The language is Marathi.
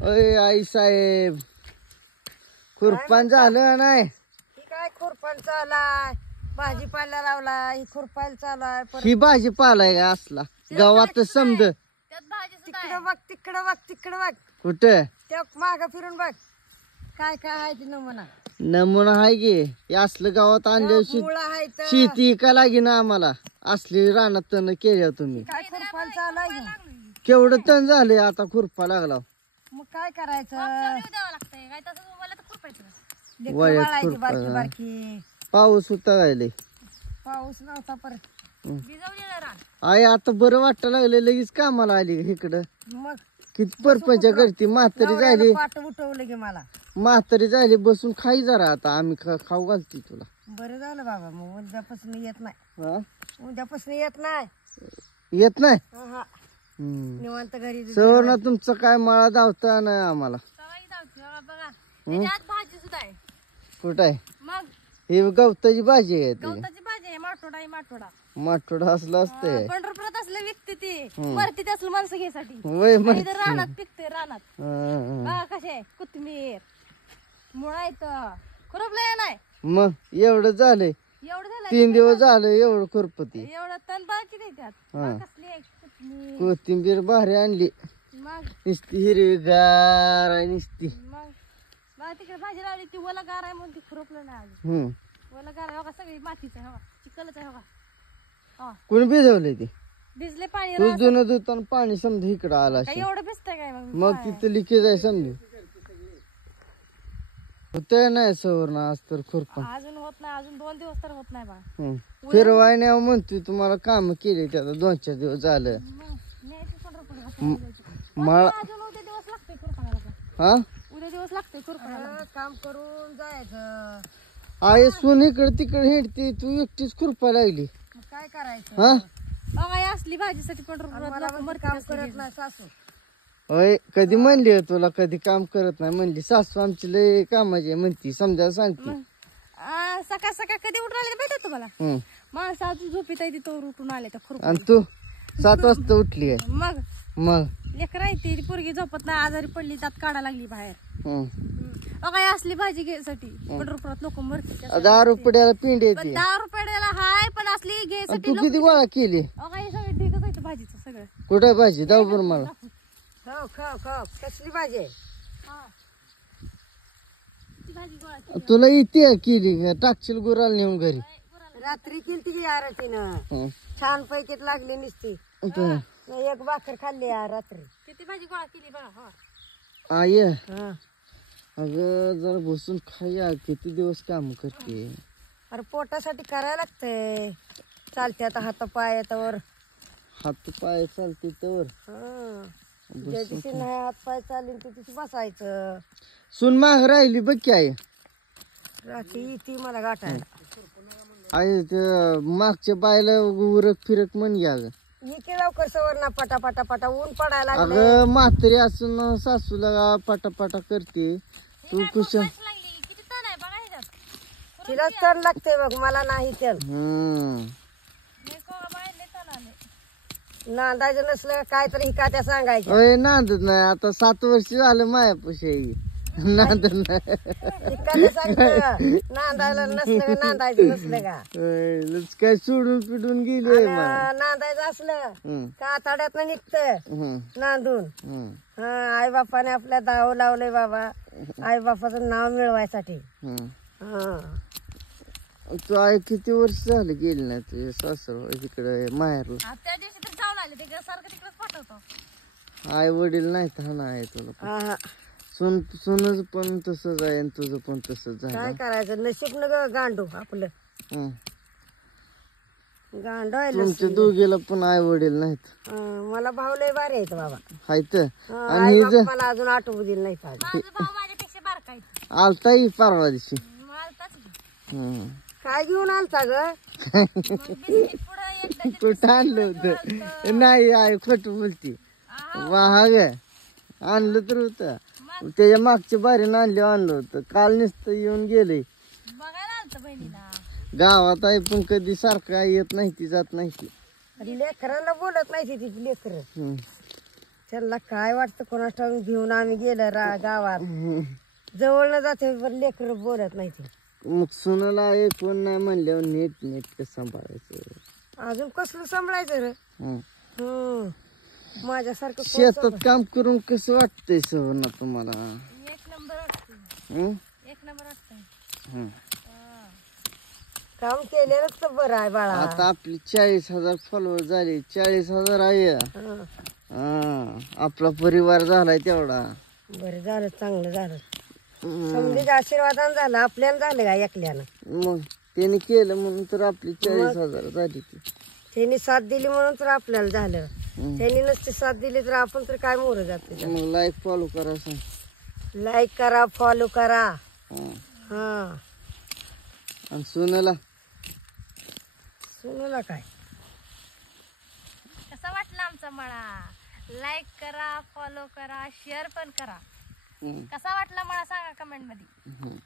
अय आई साहेब, खुरपान झालं नाही? ही काय खुरपान चालाय, भाजीपाला लावलाय, खुरपायला चालाय. ही भाजीपाला आहे का असला गावात समज? तिकडं बघ, तिकडं बघ, तिकडं बघ, कुठं त्या माग फिरून बघ काय काय आहे ते नमुना. नमुना आहे की हे असलं गावात आणल्या मुळा आहे तर शेती का लागी ना आम्हाला असली रानात तण केल्या तुम्ही. काय खुरपायला चालाय की. केवढं तण झाले आता खुरपा लागला. मग काय करायचं, लेकरं वयात बाळायची खुरपा. बारकी बारकी. पाऊस होता गायले पाऊस नव्हता परत. आई आता बरं वाटायला लागले लगेच कामाला आली इकडं. मग किती परपंच करते म्हातारी झाली. पाठ उठवलं की मला. म्हातारी झाली बसून खाई जरा आता आम्ही खाऊ घालते तुला. बरं झालं बाबा, मग उद्यापासून येत नाही. हा? उद्यापासून येत नाही. येत नाही. हा, हम्म. निवांत घरी. सवर्ण तुमचं काय मळा धावता नाही आम्हाला. भाजी सुद्धा आहे. कुठं आहे मग ही गवताची भाजी आहे ती. गवताची भाजी आहे, माठोडा आहे, माठोडा. माठोडा असलं असते. पंढरपुरात असलं विकते ती, वरती ते असलं माणसं घ्यायसाठी. वय मग इथं रानात पिकते, रानात. बघा कसे आहे, कोथिंबीर, मुळा येतं, खुरपलं नाही. मग एवढं झालंय, एवढं झालं 3 दिवस झालं एवढं खुरपती. एवढं तण बघ किती त्यात. हा. कसली आहे कोथिंबीर. कोथिंबीर भारी आणली, मग नुसती हिरवीगार आहे नुसती. मग बघा तिकडे भाजी लावली ती ओला गार आहे म्हणून ती खुरपलं नाही अजून. ओला गार आहे बघा, सगळी मातीच आहे बघा, चिखलच आहे बघा. हा, कोणी भिजवलंय ते? भिजले पाणी. तू जुनं धुताना पाणी समजा इकडं आला काय असेल. एवढं भिजतंय काय मग? मग तिथं लिकेज आहे समजा. होतंय नाही सवर्ण आज तर खुरपा. अजून होत नाही, अजून 2 दिवस तर होत नाही बा. फिरवाय नाही म्हणतोय तुम्हाला काम केले त्याला 2-4 दिवस झालं. मळा अजून उद्या दिवस लागते खुरपणाला पण. हा उद्या दिवस लागते खुरपणाला. काम करून जायचं. आहे सून इकडे तिकडे हिंडते, तू एकटीच खुरपा लागली. मग काय करायचं. हा बघा ही असली भाजीसाठी पंढरपुरात मला लोकं पण मरतात काम असली करत भाजी. नाही सासू. होय, कधी म्हणली आहे तुला कधी काम करत नाही म्हणली? सासू आमची लय कामाची आहे म्हणती, समजा सांगते. सकाळ सकाळ कधी उठून आले माहिती तुम्हाला? माणसं अजून झोपीत आहे तिथं उठून आले तर खुरपण. आणि तू 7 वाजता उठली आहे. मग मग लेकर आहे ती पोरगी झोपत नाही, आजारी पडली, दात काढा लागली बाहेर. बघा ही असली भाजी घ्यायसाठी पंढरपुरात लोक मरतात. 10 रुपयाला पिंड येते. 10 रुपयाला हाय, पण असली घ्यायसाठी तू किती गोळा केली? बघा हे सगळं ढीगच आहे भाजीचं सगळं. कुठे भाजी दाव बरं मला. खाव खाव खाव, कसली भाजी आहे. ती भाजी गोळा केली. तुला इथे केली का? टाकशील गुराला नेऊन घरी. रात्री केली की आरतीनं, छान पैकीत लागली नुसती. एक भाकर खाल्ली यार रात्री. किती भाजी गोळा केली बघा. हो. आय अगं जरा बसून खाया, किती दिवस काम करते. अरे पोटासाठी करायला लागतंय. चालते आता हात पायावर. हात पाय चालते तर ज्या दिवशी नाही हात पाय चालेल त्या दिवशी बसायचं. सून माग राहिली बघ की आई. रात्री ती मला गाठायला. आई मागच्या बायला उरक फिरक म्हण घ्या. अगं इथे लवकर सवरना पटा पटा पटा, ऊन पडायला लागले. अगं म्हातारी असून सासूला पाटापाटा करते तू कुश. लागलेली किती तण आहे बघा ह्याच्यात. तिला तण लागते बघ, मला नाही तेल. बाहेर लय तण आले. नांदायचं नसलं काय तर ही त्या सांगायचं. अय नांदत नाही आता 7 वर्ष झालं मायापाशी नांदत नाही. नांदायला नसलं, नांदायचं नसलं का काय सोडून पिटून गेली. नांदायचं असलं का आताड्यात निघत नांदून. आई बापाने आपल्या दाव लावलंय बाबा, आई बापाचं नाव मिळवायसाठी. तू आई किती वर्ष झालं गेली नाही तुझ्या सासर तिकडे माहेरला? त्या दिवशी तर जाऊन आले, ते सारखं तिकडेच पाठवतो. आई वडील नाहीत हा नाही तुला. सुनच पण तसंच आहे आणि तुझं पण तसंच काय झालं. करायचं, नशीब न ग गांडू आपलं. गांडू आहे तुमच्या दोघीला पण आई वडील नाहीत. मला भाऊ लय भारी आहेत बाबा. हायत. आई बाप मला अजून आठवू दिलं नाही. माझा भाऊ माझ्यापेक्षा बारका आहे. आलता ही परवा दिवशी. आलताच की. काय घेऊन आलता ग? बिस्किट पुढं एक कुठं आणलं होतं? नाही आई खोटं बोलती. महाग आणलं तर होतं, त्याच्या मागच्या बारीनं आणलं होतं. काल नुसतं येऊन गेले. बघायला आलतं बहिणीला. गावात आहे पण कधी सारखं येत नाही ती, जात नाही ती. लेकरांना बोलत नाही ती लेकर. त्यांना काय वाटतं कोणास ठाऊक घेऊन आम्ही गेलं गावात जवळ न जाते लेकर बोलत नाही ते. मग सुनाला ऐकून नाही म्हणल्यावर नीट कसं सांभाळायचं. अजून कसलं सांभाळायचं रे. माझ्यासारखं कोण शेतात काम करून कसं वाटतंय सवना तुम्हाला? एक नंबर वाटतं, हं? एक नंबर वाटतं. हं. काम केलेलंच तर बरं आहे बाळा. आता आपली 40,000 फॉलोअर झाले. 40,000 आहे. हं. हा, आपला परिवार झालाय तेवढा. बरं झालं, चांगलं झालं. समजा आशीर्वादानं झालं, आपल्याला झालं का एकल्यानं. मग त्याने केलं म्हणून तर आपली 40,000 झाली ती. त्यांनी साथ दिली म्हणून तर आपल्याला झालं. त्यांनी नसती साथ दिली तर आपण तर काय मोर जाते. मग लाईक फॉलो करा सांग. लाईक करा, फॉलो करा. हं. हा, आणि सुनाला सुनूला काय कसा वाटला आमचा मळा? लाईक करा, फॉलो करा, शेअर पण करा. हं. कसा वाटला मळा सांगा कमेंट मध्ये. हं.